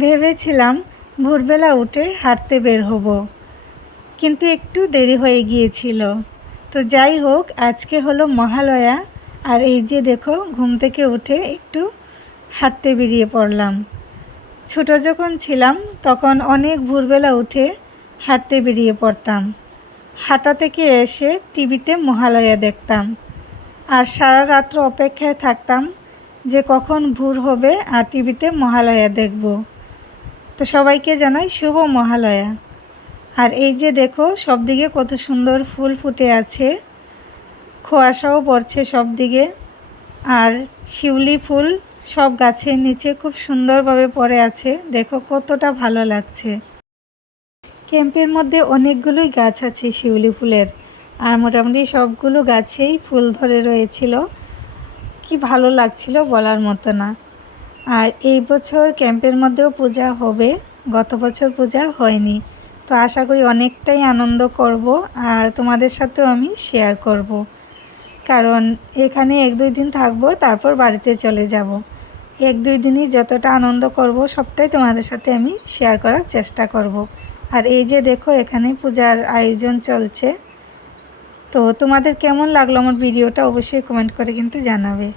ভেবেছিলাম ভোরবেলা উঠে হাঁটতে বের হব, কিন্তু একটু দেরি হয়ে গিয়েছিল। তো যাই হোক, আজকে হলো মহালয়া, আর এই যে দেখো, ঘুম থেকে উঠে একটু হাঁটতে বেরিয়ে পড়লাম। ছোট যখন ছিলাম, তখন অনেক ভোরবেলা উঠে হাঁটতে বেরিয়ে পড়তাম। হাঁটা থেকে এসে টিভিতে মহালয়া দেখতাম, আর সারা রাত্র অপেক্ষায় থাকতাম যে কখন ভোর হবে, আর টিভিতে মহালয়া দেখব। তো সবাইকে জানাই শুভ মহালয়া। আর এই যে দেখো সব দিকে কত সুন্দর ফুল ফুটে আছে। খোয়াশাও পড়ছে সব দিকে আর শিউলি ফুল সব গাছের নিচে খুব সুন্দরভাবে পড়ে আছে। দেখো কতটা ভালো লাগছে। ক্যাম্পের মধ্যে অনেকগুলোই গাছ আছে শিউলি ফুলের। আর মোটামুটি সবগুলো গাছেই ফুল ধরে রয়েছিল। কি ভালো লাগছিল বলার মতো না। আর এই বছর ক্যাম্পের মধ্যেও পূজা হবে গত বছর পূজা হয়নি তো আশা করি অনেকটাই আনন্দ করব আর তোমাদের সাথেও আমি শেয়ার করব। কারণ এখানে এক দুই দিন থাকব, তারপর বাড়িতে চলে যাব। এক দুই দিনই যতটা আনন্দ করব, সবটাই তোমাদের সাথে আমি শেয়ার করার চেষ্টা করব। আর এই যে দেখো, এখানে পূজার আয়োজন চলছে তো তোমাদের কেমন লাগল আমার ভিডিওটা অবশ্যই কমেন্ট করে কিন্তু জানাবে